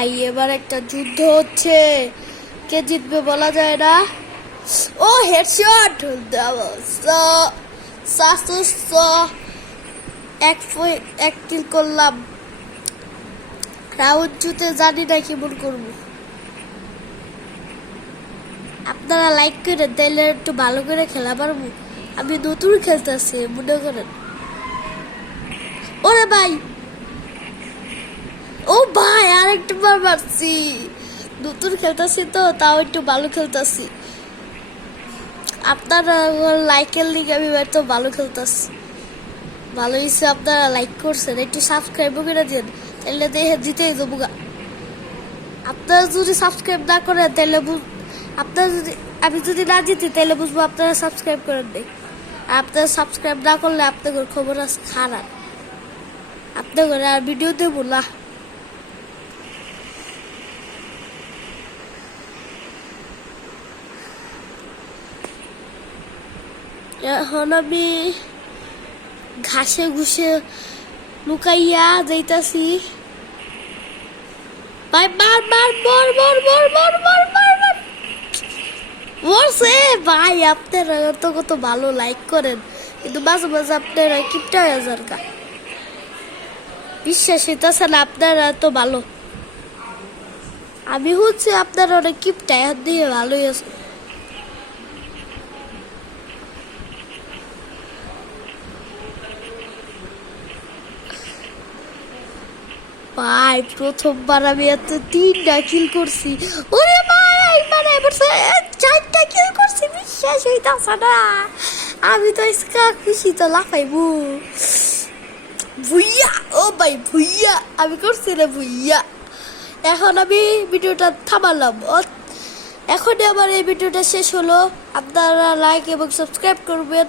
ভাই এবার একটা যুদ্ধ হচ্ছে, কে জিতবে বলা যায় না। ও হেডশট এক কিল করলাম। রাউন্ড জুতে জানি না কেমন করবো। আপনারা লাইক করে তাইলে একটু ভালো করে খেলা পারবো। আমি নতুন খেলতেছি মনে করেন। ওরে ভাই, ও ভাই আরেকটু বার মারছি। নতুন খেলতেছি তো তাও একটু ভালো খেলতেছি। আপনারা লাইকের লিগে আমি তো ভালো খেলতেছি। ভালো হয়েছে আপনারা লাইক করছেন, একটু সাবস্ক্রাইব করে দিন, তাহলে দেখে জিতেই যাবো গা। আপনারা যদি সাবস্ক্রাইব না করেন তাহলে আপনারা যদি আমি যদি না জিতি তাহলে বুঝবো আপনারা সাবস্ক্রাইব করেন নাই। আর আপনারা সাবস্ক্রাইব না করলে আপনাদের খবর আছে খারাপ। আপনাদের আর ভিডিও দেবো না। এখন আমি ঘাসে ঘুষে লুকাইয়া যাইতাছি। ভাই মার মার মর মর মর মর মর মর মর মরছে ভাই। আপনারা তো কত ভালো লাইক করেন, কিন্তু মাঝে মাঝে আপনারা কিপটা হয়ে যান গা। বিশ্বাস হইতেছে না আপনারা তো ভালো। আমি হচ্ছে আপনারা অনেক কিপটা দিয়ে ভালোই আছে। ভাই প্রথমবার আমি এত 3টা কিল করছি। ওরে ভাই মানে বলছে 4টা কিল করছি, বিশ্বাস হইতাছে না। আমি তো ইসকা খুশি তো লাফাইবো। ভুইয়া ও ভাই ভুইয়া আমি করছি না ভুইয়া। এখন আমি ভিডিওটা থামালাম। এখন আমার এই ভিডিওটা শেষ হলো। আপনারা লাইক এবং সাবস্ক্রাইব করবেন।